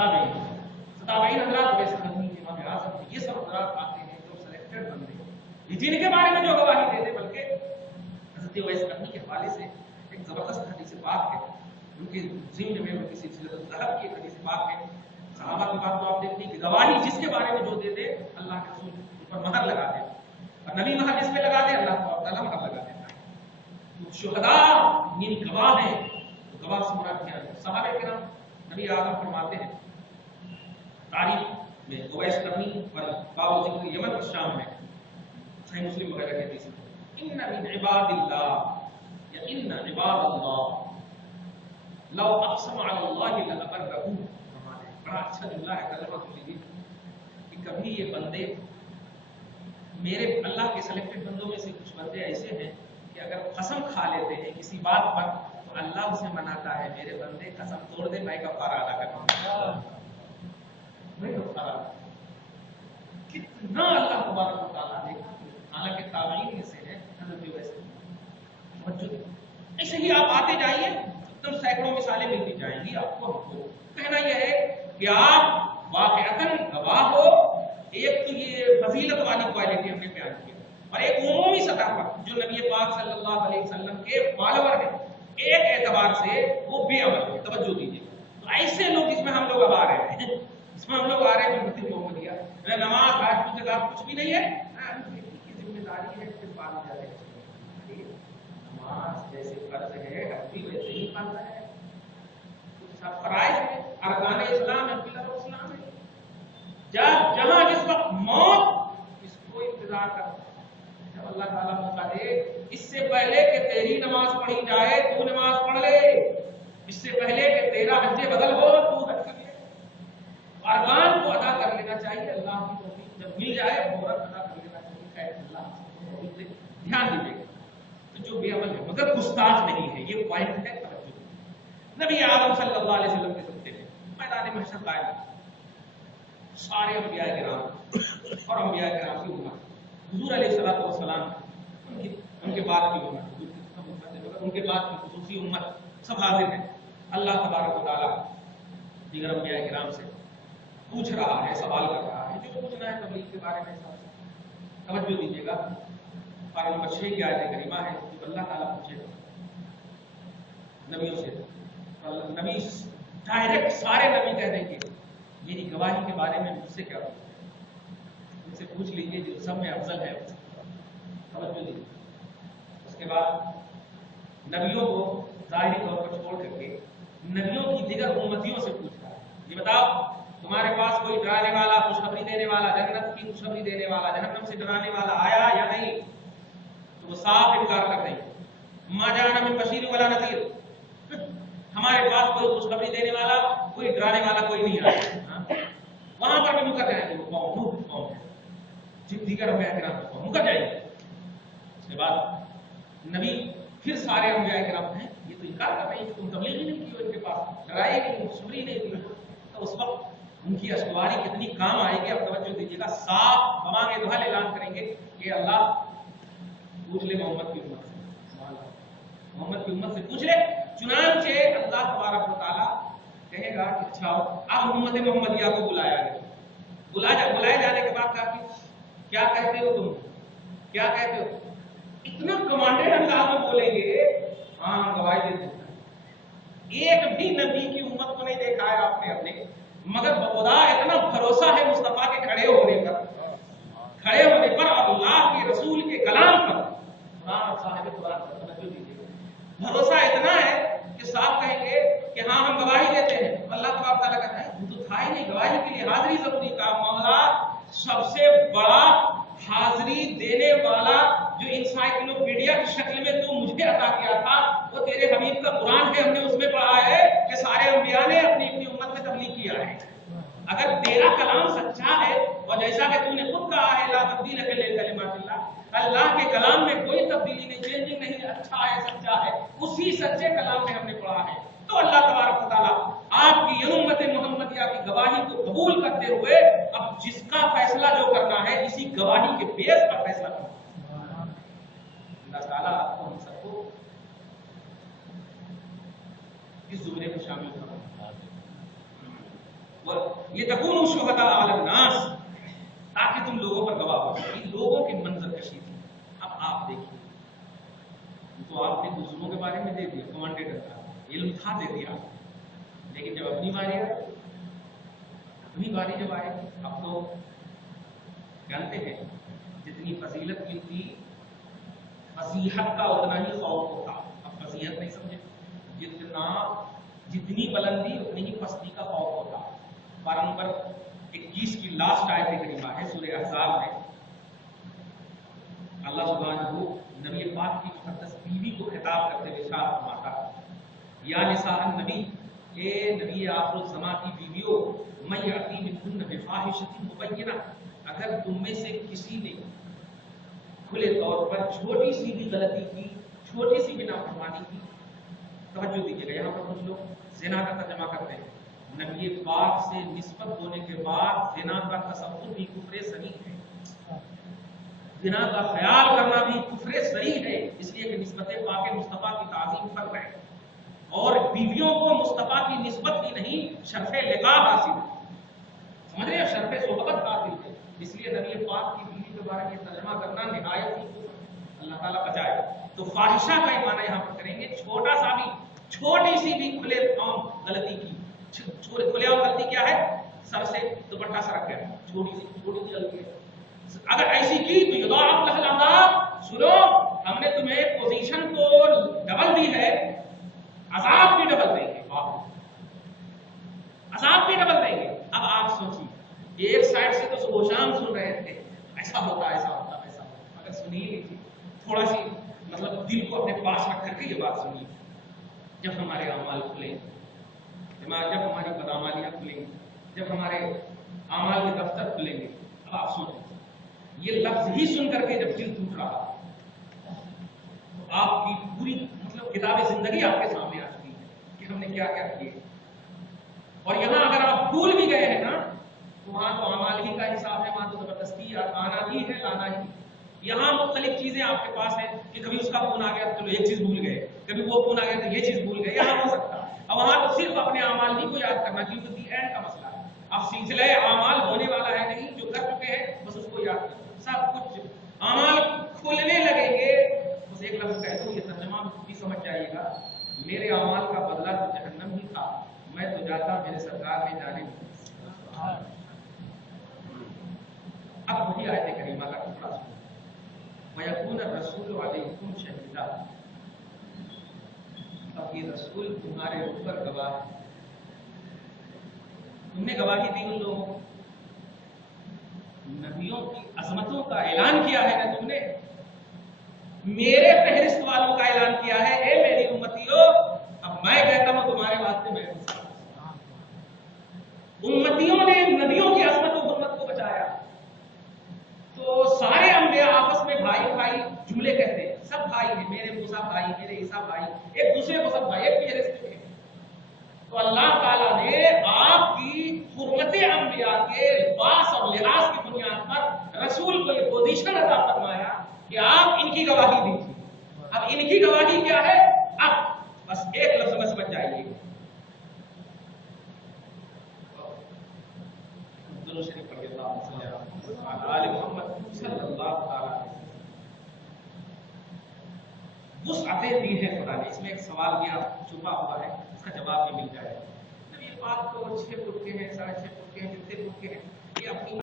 17 हज़रात वैसे नहीं, इमाम आज़म, ये सब हज़रात आते हैं जो सिलेक्टेड बंदे जिनके बारे में जो गवाही देते। बल्कि हज़रत उवैस करनी के हवाले से एक ज़बरदस्त हदीस पाक है, उनके ज़िम्न में उनकी सिलसिलतुल ज़हब की हदीस पाक है। सहाबा की बात तो आप देखते हैं कि गवाही जिसके बारे में जो दे दे अल्लाह के रसूल उन पर महर लगा दे, और नबी महर जिस पे लगा दे अल्लाह ताला महर लगा देता है। तो शुहदा नील गवाह हैं, तो गवाह से मुराद क्या है? सहाबा किराम नबी आज़म फरमाते हैं तारीख में उवैस करनी और बाब ज़िक्र यमन और शाम में सही मुस्लिम वगैरह के हदीस में इन्ना मिन इबादिल्लाह या इन्ना इबादल्लाह लौ अक़सम अला अल्लाह लअबरहू। बड़ा अच्छा जुमला है, कलमा सुन लीजिए कि कभी ये बंदे मेरे अल्लाह के सिलेक्टेड बंदों में से कुछ बंदे ऐसे हैं कि अगर कसम खा लेते हैं किसी बात पर तो अल्लाह उसे मनाता है, मेरे बंदे कसम तोड़ दे, मैं कफारा अदा करूंगा। कितना अल्लाह तबारक व तआला ने, हालांकि ताबईन में से है हज़रत उवैस मौजूद। ऐसे ही आप आते जाइए एकदम सैकड़ों मिसालें मिलती जाएंगी आपको। हमको कहना यह है कि आप वाक़अतन गवाह हो। एक तो ये फजीलत वाली क्वालिटी हमने बयान की, और एक उमूमी सतह पर जो नबी पाक सल्लल्लाहु अलैहि वसल्लम के फॉलोअर हैं, एक एतबार से वो बेअमल है। तवज्जो दीजिए, तो ऐसे लोग जिसमें हम लोग अब आ रहे हैं, इसमें हम लोग आ रहे हैं उम्मती मोहम्मदिया, नमाज हज की ज़कात कुछ भी नहीं है, की जिम्मेदारी है कि पाल जाए। नमाज जैसे फर्ज है, हज भी वैसे ही पालना है। सब फराइज़ है, अरकान इस्लाम है, पिलर ऑफ इस्लाम है। जब जहां जिस वक्त मौत इसको इंतजार कर, जब अल्लाह ताला मौका दे, इससे पहले कि तेरी नमाज पढ़ी जाए तू नमाज पढ़ ले, इससे पहले कि तेरा हज बदल हो तू हज कर ले। अरकान को अदा कर लेना चाहिए, अल्लाह की तौफीक जब मिल जाए फौरन अदा कर लेना चाहिए। खैर अल्लाह ध्यान दीजिएगा, तो जो बेअमल है मगर गुस्ताख नहीं है, ये पॉइंट है। नबी आज़म सल्लल्लाहु अलैहि वसल्लम के सत्ते में मैदान महशर कायम, सारे अंबिया किराम और अंबिया किराम की उम्मत, हुजूर अलैहिस्सलातु वस्सलाम उनके बाद की उम्मत, उनके बाद की खुसूसी उम्मत सब हाजिर हैं। अल्लाह तबारक व तआला दीगर अंबिया किराम से पूछ रहा है, सवाल कर रहा है, जो पूछना है तबलीग के बारे में। तवज्जो दीजिएगा, और नंबर 6 की आयत करीमा है जो अल्लाह ताला पूछेगा नबियों से। नबी डायरेक्ट सारे नबी कह देंगे मेरी गवाही के बारे में मुझसे क्या पूछे, मुझसे पूछ लीजिए जो सब में अफजल है। तवज्जो दीजिए, उसके बाद नबियों को ज़ाहिरी तौर पर छोड़ करके नबियों की दीगर उम्मतियों से पूछ रहा है, ये बताओ तुम्हारे पास कोई डराने वाला, खुशखबरी देने वाला, जन्नत की खुशखबरी देने वाला, जहन्नम से डराने वाला आया या नहीं? तो वो साफ इनकार कर देंगे, मा जाना मिन बशीर वला नज़ीर, हमारे पास कोई खुशखबरी देने वाला, कोई डराने वाला कोई नहीं आया। वहां पर भी मुकर जाएंगे, वो कौन है जिन दीगर अंबिया किराम को मुकर जाएंगे। उसके बाद नबी फिर सारे अंबिया किराम हैं ये तो इनकार कर रहे हैं कि तुम तबलीग ही नहीं की, इनके पास डराए नहीं, खुशखबरी नहीं दी। तो उस वक्त उनकी अस्तवारी कितनी काम आएगी, अब तवज्जो दीजिएगा। साफ बमांगे दुहाल ऐलान करेंगे कि अल्लाह पूछ ले मोहम्मद की उम्मत से, मोहम्मद की उम्मत से पूछ ले। चुनांचे अल्लाह तबारक व तआला कहेगा कि अच्छा अब उम्मत मोहम्मदिया को बुलाया गया, बुलाए जाने के बाद क्या कहते हो तुम, क्या कहते हो? इतना कमांडेड अंदाज में बोलेंगे, हाँ हम गवाही देते हैं। एक भी नबी की उम्मत को नहीं देखा है आपने अपने, मगर खुदा इतना भरोसा है मुस्तफा के खड़े होने पर अल्लाह के रसूल के कलाम पर, साहिब कुरान पर भरोसा इतना है कि साफ कहेंगे कि हाँ हम गवाही देते हैं। अल्लाह तबारक तआला कहता है वो तो था ही नहीं, गवाही के लिए हाजिरी जरूरी का मामला। सबसे बड़ा हाजिरी देने वाला जो इंसाइक्लोपीडिया की शक्ल में तू मुझे अता किया था वो तेरे हबीब का कुरान है। हमने उसमें पढ़ा है कि सारे अंबिया ने अपनी अपनी उम्मत में तबलीग किया है। अगर तेरा कलाम सच्चा है, और जैसा कि तूने खुद कहा है ला तब्दील लिकलिमातिल्लाह, अल्लाह के कलाम में कोई तब्दीली नहीं, चेंजिंग नहीं, अच्छा है, सच्चा है, उसी सच्चे कलाम में हमने पढ़ा है। तो अल्लाह तबारक व तआला आपकी उम्मत मुहम्मदिया की गवाही को कबूल करते हुए अब जिसका फैसला जो करना है इसी गवाही के बेस पर फैसला करना। अल्लाह ताला आपको हम सबको इस जुमरे में शामिल करो। لِتَكُونُوا شُهَدَاءَ عَلَى النَّاسِ، تاکہ تم لوگوں پر گواہ ہو. یہ لوگوں کی منظر کشی تھی. اب آپ دیکھیے، تو آپ نے دوسروں کے بارے میں دے دیا، کمانڈیٹر کا علم تھا، دے دیا، لیکن جب اپنی باری آئی، اپنی باری جب آئے، اب تو جانتے ہیں جتنی فضیلت ملتی فصیحت کا اتنا ہی خوف ہوتا. اب فصیحت نہیں سمجھے، جتنی بلندی اتنی ہی پستی کا خوف ہوتا. قرآن نمبر 21 کی لاسٹ آیت کریمہ ہے سورہ احزاب میں. اللہ سبحانہ نبی پاک کی مقدس بیوی کو خطاب کرتے ہوئے ارشاد فرماتا ہے، یا نساء النبی، اے نبی آخر الزماں کی بیویوں، من یأتی منکن بفاحشۃ مبینہ، اگر تم میں سے کسی نے کھلے طور پر چھوٹی سی بھی غلطی کی، چھوٹی سی بھی نافرمانی کی. توجہ دیجیے گا، یہاں پر کچھ لوگ زنا کا ترجمہ کرتے ہیں. نبی پاک سے نسبت ہونے کے بعد زنا کا تصور بھی کفر صریح ہے. زنا کا خیال کرنا بھی کفر صریح ہے، اس لیے کہ نسبت پاک مصطفیٰ کی تعظیم فرق ہے. اور بیویوں کو مصطفیٰ کی نسبت ہی نہیں، شرف لقاب حاصل ہے. سمجھ رہے ہیں، شرف صحبت حاصل ہے. اس لیے نبی پاک کی بیوی کے بارے میں ترجمہ کرنا نہایت ہی کفر، اللہ تعالیٰ بچائے. تو فاحشہ کا یہ معنی یہاں پر کریں گے چھوٹا سا بھی، چھوٹی سی بھی کھلے عام غلطی کی. کھلے عام غلطی کیا ہے؟ سر سے دوپٹہ سرک گیا، چھوٹی سی غلطی ہے. اگر ایسی کی تو یضاعف لها العذاب، سنو ہم نے تمہیں پوزیشن کو ڈبل دی ہے، عذاب بھی ڈبل دیں گے. عذاب بھی ڈبل دیں گے. اب آپ سوچیے، ایک سائڈ سے تو صبح شام سن رہے تھے ایسا ہوتا ایسا ہوتا ایسا ہوتا، اگر سنیے لیجیے تھوڑا سی، مطلب دل کو اپنے پاس رکھ کر کے یہ بات سنیے. جب ہمارے اعمال کھلیں، جب ہماری بدعمالیاں کھلیں گی، جب ہمارے اعمال کے دفتر کھلیں گے، اب آپ سوچیں یہ لفظ ہی سن کر کے جب دل ٹوٹ رہا تو آپ کی پوری مطلب کتاب زندگی آپ کے سامنے آ چکی ہے کہ ہم نے کیا کیا کیے. اور یہاں اگر آپ بھول بھی گئے ہیں نا تو وہاں تو اعمال ہی کا حساب ہے، وہاں تو زبردستی آنا ہی ہے، لانا ہی. یہاں مختلف چیزیں آپ کے پاس ہیں کہ کبھی اس کا فون آ گیا تو ایک چیز بھول گئے، کبھی وہ فون آ گیا تو یہ چیز بھول گئے. یہاں ہو سکتا ہے. اب وہاں تو صرف اپنے اعمال ہی کو یاد کرنا، کیونکہ دی اینڈ کا مسئلہ ہے. اب سلسلہ اعمال ہونے والا ہے نہیں، جو کر چکے ہیں بس اس کو یاد کرنا. سب کچھ اعمال کھلنے لگیں گے. بس ایک لفظ کہہ دوں، یہ ترجمہ بھی سمجھ جائیے گا، میرے اعمال کا بدلہ تو جہنم ہی تھا، میں تو جاتا میرے سرکار نے جانے نہیں. اب وہی آیت کریمہ کا ٹکڑا سنو، وَيَكُونَ الرَّسُولُ عَلَيْكُمْ شَهِيدًا. اب یہ رسول تمہارے اوپر گواہ ہے. تم نے گواہی دی ان لوگوں کو، نبیوں کی عظمتوں کا اعلان کیا ہے نا تم نے، میرے فہرست والوں کا اعلان کیا ہے. اے میری امتیوں، اب میں کہتا ہوں تمہارے واسطے میں امتیوں نے نبیوں کی عظمت و حرمت کو بچایا. تو سارے انبیاء آپس میں بھائی بھائی جملے کہتے ہیں، سب بھائی ہیں، میرے موسیٰ بھائی، میرے عیسیٰ بھائی، ایک دوسرے کو سب بھائی، ایک میرے سے ہیں. تو اللہ تعالیٰ نے آپ کی حرمت انبیاء کے لباس اور لحاظ کی بنیاد پر رسول کو یہ پوزیشن عطا فرمایا کہ آپ ان کی گواہی دیجیے. اب ان کی گواہی کیا ہے؟ اب بس ایک لفظ میں سمجھ جائیے، درود شریف پڑھیے، اللہم صلی علی محمد صلی اللہ تعالی. وسعتیں دی ہے خدا نے. اس میں ایک سوال بھی چھپا ہوا ہے، اس کا جواب بھی مل جائے گا. نبی پاک تو 6 فٹ کے ہیں،